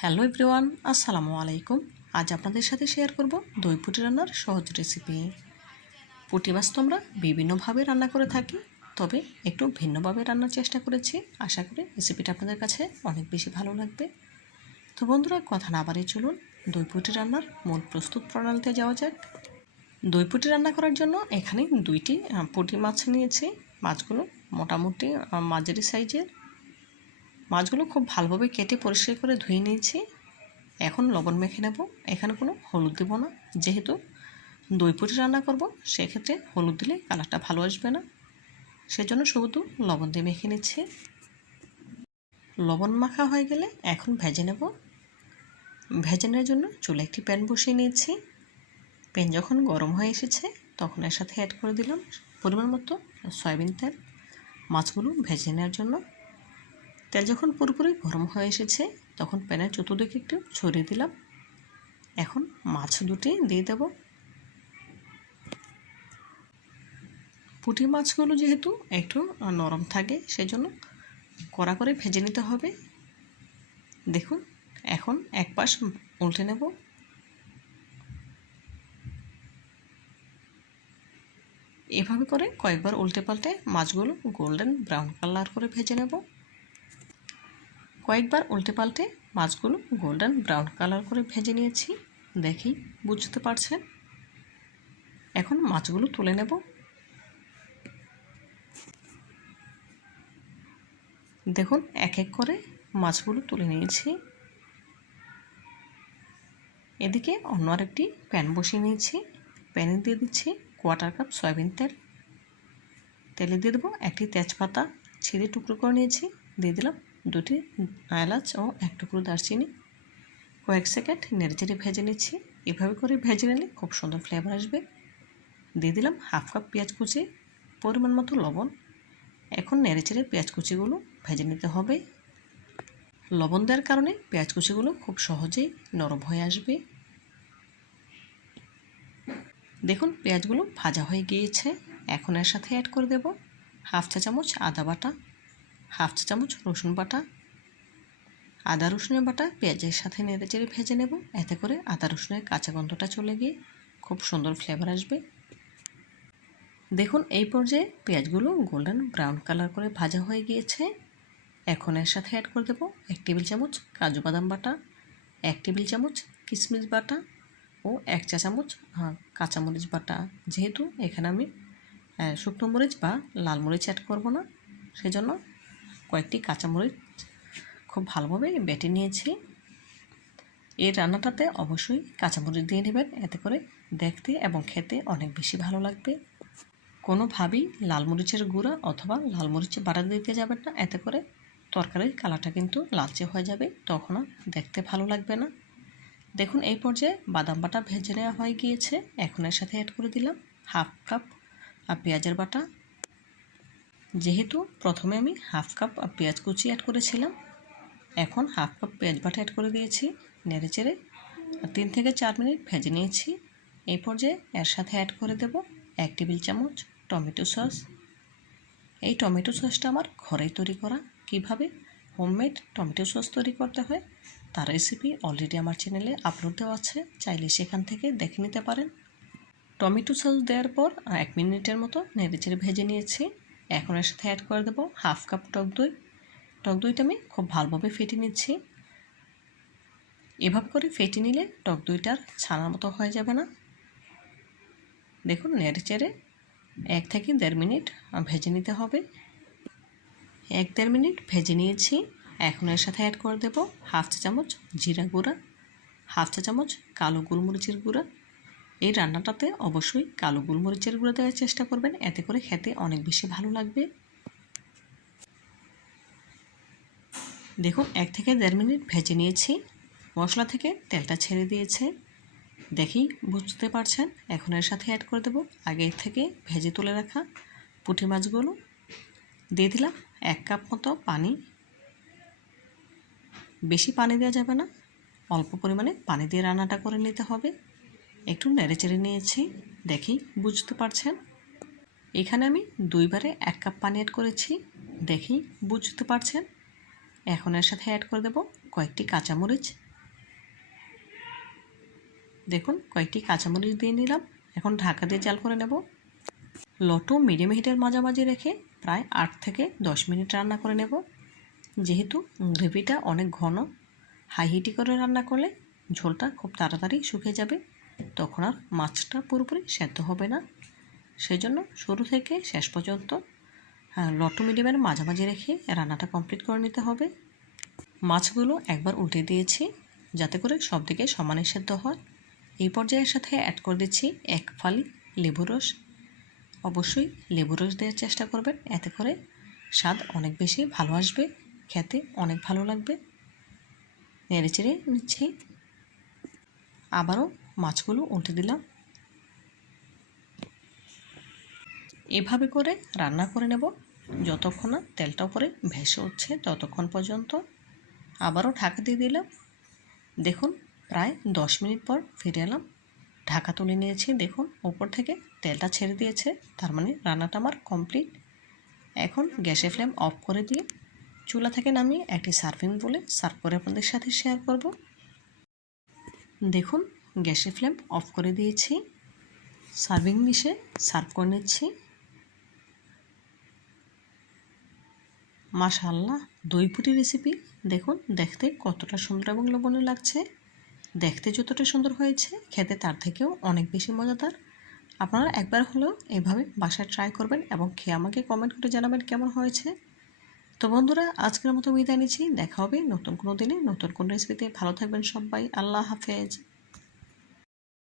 Hello everyone, আসসালামু আলাইকুম। আজ আপনাদের সাথে শেয়ার করব দই পুটি রান্নার সহজ রেসিপি পুঁটি মাছ তো আমরা বিভিন্নভাবে রান্না করে থাকি, তবে একটু ভিন্নভাবে রান্নার চেষ্টা করেছি। আশা করি রেসিপিটা আপনাদের কাছে অনেক বেশি ভালো লাগবে। তো বন্ধুরা, কথা না বাড়িয়ে চলুন, দই পুটি রান্নার মূল প্রস্তুত প্রণালীতে যাওয়া যাক। দই পুটি রান্না করার জন্য এখানে দুইটি পুঁটি মাছ নিয়েছি। মাছগুলো মোটামুটি মাঝারি সাইজের। মাছগুলো খুব ভালোভাবে কেটে পরিষ্কার করে ধুয়ে নিয়েছি। এখন লবণ মেখে নেব। এখানে কোনো হলুদ দেবো না। যেহেতু দই পুটি রান্না করব, সেক্ষেত্রে হলুদ দিলে কালারটা ভালো আসবে না। সেজন্য শুধু লবণ দিয়ে মেখে নিচ্ছি। লবণ মাখা হয়ে গেলে এখন ভেজে নেব। ভেজে নেওয়ার জন্য চুলে একটি প্যান বসিয়ে নিয়েছি। প্যান যখন গরম হয়ে এসেছে, তখন এর সাথে অ্যাড করে দিলাম পরিমাণ মতো সয়াবিন তেল। মাছগুলো ভেজে নেওয়ার জন্য তেল যখন পুরোপুরি গরম হয়ে এসেছে, তখন প্যানের চতুর্দিকে একটু ছড়িয়ে দিলাম। এখন মাছ দুটি দিয়ে দেব। পুঁটি মাছগুলো যেহেতু একটু নরম থাকে, সেজন্য কড়া করে ভেজে নিতে হবে। দেখুন, এখন এক পাশ উল্টে নেব। এভাবে করে কয়েকবার উল্টে পাল্টে মাছগুলো গোল্ডেন ব্রাউন কালার করে ভেজে নেব। কয়েকবার উল্টে পাল্টে মাছগুলো গোল্ডেন ব্রাউন কালার করে ভেজে নিয়েছি। দেখি, বুঝতে পারছেন? এখন মাছগুলো তুলে নেব। দেখুন, এক এক করে মাছগুলো তুলে নিয়েছি। এদিকে অন্য আরেকটি প্যান বসিয়ে নিয়েছি। প্যানে দিয়ে দিচ্ছি কোয়াটার কাপ সয়াবিন তেল। তেলে দিয়ে দেবো একটি তেজপাতা, ছিঁড়ে টুকরো করে নিয়েছি। দিয়ে দিলাম দুটি এলাচ ও এক টুকরো দারচিনি। কয়েক সেকেন্ড নেড়েচেড়ে ভেজে নিচ্ছি। এভাবে করে ভেজে নিলে খুব সুন্দর ফ্লেভার আসবে। দিয়ে দিলাম হাফ কাপ পেঁয়াজ কুচি, পরিমাণ মতো লবণ। এখন নেড়েচেড়ে পেঁয়াজ কুচিগুলো ভেজে নিতে হবে। লবণ দেওয়ার কারণে পেঁয়াজ কুচিগুলো খুব সহজেই নরম হয়ে আসবে। দেখুন পেঁয়াজগুলো ভাজা হয়ে গিয়েছে। এখন এর সাথে অ্যাড করে দেব হাফ চা চামচ আদা বাটা। হাফ চা চামচ রসুন বাটা, আদা রসুনের বাটা, পেঁয়াজের সাথে নেড়ে চেড়ে ভেজে নেব। এতে করে আদা রসুনের কাঁচা গন্ধটা চলে গিয়ে খুব সুন্দর ফ্লেভার আসবে। দেখুন, এই পর্যায়ে পেঁয়াজগুলো গোল্ডেন ব্রাউন কালার করে ভাজা হয়ে গিয়েছে। এখন এর সাথে অ্যাড করে দেবো এক টেবিল চামচ কাজু বাদাম বাটা, এক টেবিল চামচ কিশমিশ বাটা ও এক চা চামচ কাঁচামরিচ বাটা। যেহেতু এখানে আমি শুকনো মরিচ বা লাল মরিচ অ্যাড করব না, সেজন্য কয়েকটি কাঁচামরিচ খুব ভালোভাবে বেটে নিয়েছি। এই রান্নাটাতে অবশ্যই কাঁচামরিচ দিয়ে নেবেন এতে করে দেখতে এবং খেতে অনেক বেশি ভালো লাগবে। কোনোভাবেই লাল মরিচের গুঁড়া অথবা লাল মরিচের বাড়া দিতে যাবেন না, এতে করে তরকারির কালারটা কিন্তু লালচে হয়ে যাবে তখন দেখতে ভালো লাগবে না। দেখুন, এই পর্যায়ে বাদাম বাটা ভেজে নেওয়া হয়ে গিয়েছে। এখন এর সাথে অ্যাড করে দিলাম হাফ কাপ পেঁয়াজের বাটা যেহেতু প্রথমে আমি হাফ কাপ পেঁয়াজ কুচি অ্যাড করেছিলাম, এখন হাফ কাপ পেঁয়াজ বাটা অ্যাড করে দিয়েছি, নেড়ে চেড়ে তিন থেকে চার মিনিট ভেজে নিয়েছি। এই পর্যায়ে এর সাথে অ্যাড করে দেব এক টেবিল চামচ টমেটো সস। এই টমেটো সসটা আমার ঘরেই তৈরি করা। কীভাবে? হোমমেড টমেটো সস তৈরি করতে হয়। তার রেসিপি অলরেডি আমার চ্যানেলে আপলোড দেওয়া আছে। চাইলে সেখান থেকে দেখে নিতে পারেন। টমেটো সস দেওয়ার পর এক মিনিটের মতো নেড়ে চেড়ে ভেজে নিয়েছি। এখন এর সাথে অ্যাড করে দেবো হাফ কাপ টক দই। টক দইটা আমি খুব ভালোভাবে ফেটে নিচ্ছি। এভাবে করে ফেটে নিলে টক দইটার ছানার মতো হয়ে যাবে না। দেখুন নেড়ে চেড়ে এক থেকে দেড় মিনিট ভেজে নিতে হবে। এক দেড় মিনিট ভেজে নিয়েছি। এখন এর সাথে অ্যাড করে দেবো হাফ চা চামচ জিরা গুঁড়া হাফ চা চামচ কালো গোলমরিচের গুঁড়া এই রান্নাটাতে অবশ্যই কালো গোলমরিচের গুঁড়ো দেওয়ার চেষ্টা করবেন। এতে করে খেতে অনেক বেশি ভালো লাগবে। দেখুন, এক থেকে দেড় মিনিট ভেজে নিয়েছি। মশলা থেকে তেলটা ছেড়ে দিয়েছে। দেখি বুঝতে পারছেন, এখন এর সাথে অ্যাড করে দেবো আগে থেকে ভেজে তুলে রাখা পুঁটি মাছগুলো। দিয়ে দিলাম এক কাপ মতো পানি। বেশি পানি দেওয়া যাবে না, অল্প পরিমাণে পানি দিয়ে রান্নাটা করে নিতে হবে। একটু নেড়ে চেড়ে নিয়েছি, দেখি বুঝতে পারছেন? এখানে আমি দুইবারে এক কাপ পানি অ্যাড করেছি, দেখি বুঝতে পারছেন? এখন এর সাথে অ্যাড করে দেব কয়েকটি কাঁচামরিচ। দেখুন, কয়েকটি কাঁচামরিচ দিয়ে নিলাম। এখন ঢাকা দিয়ে জাল করে নেব। লটো মিডিয়াম হিটের মাঝামাঝি রেখে প্রায় আট থেকে দশ মিনিট রান্না করে নেব। যেহেতু গ্রেভিটা অনেক ঘন হাই হিটে করে রান্না করলে ঝোলটা খুব তাড়াতাড়ি শুকিয়ে যাবে। তখন আর মাছটা পুরোপুরি সেদ্ধ হবে না। সেই জন্য শুরু থেকে শেষ পর্যন্ত হ্যাঁ, লটো মিডিয়ামের মাঝামাঝি রেখে রান্নাটা কমপ্লিট করে নিতে হবে। মাছগুলো একবার উল্টে দিয়েছি যাতে করে সব দিকে সমানে সেদ্ধ হয়। এই পর্যায়ের সাথে অ্যাড করে দিচ্ছি এক ফালি লেবু রস। অবশ্যই লেবু রস দেওয়ার চেষ্টা করবেন এতে করে স্বাদ অনেক বেশি ভালো আসবে খেতে অনেক ভালো লাগবে। নেড়ে চেড়ে নিচ্ছি। আবারও মাছগুলো উল্টে দিলাম। এভাবে করে রান্না করে নেব। যতক্ষণ না তেলটা উপরে ভেসে উঠছে ততক্ষণ পর্যন্ত আবারও ঢাকা দিয়ে দিলাম। দেখুন, প্রায় দশ মিনিট পর ফিরে এলাম। ঢাকা তুলে নিয়েছি। দেখুন ওপর থেকে তেলটা ছেড়ে দিয়েছে। তার মানে রান্নাটা আমার কমপ্লিট। এখন গ্যাসের ফ্লেম অফ করে দিয়ে চুলা থেকে নামিয়ে একটি সার্ভিং বলে সার্ভ করে আপনাদের সাথে শেয়ার করব। দেখুন গ্যাসের ফ্লেম অফ করে দিয়েছি। সার্ভিং ডিশে সার্ভ করে নিচ্ছি। মাশাল্লাহ দই পুটি রেসিপি দেখুন, দেখতে কতটা সুন্দর এবং লবণীয় লাগছে। দেখতে যতটা সুন্দর হয়েছে, খেতে তার থেকেও অনেক বেশি মজাদার। আপনারা একবার হলেও এভাবে বাসায় ট্রাই করবেন এবং খেয়ে আমাকে কমেন্ট করে জানাবেন কেমন হয়েছে। তো বন্ধুরা, আজকের মতো বিদায় নিচ্ছি। দেখা হবে নতুন কোনো দিনে, নতুন কোনো রেসিপিতে ভালো থাকবেন সবাই। আল্লাহ হাফেজ।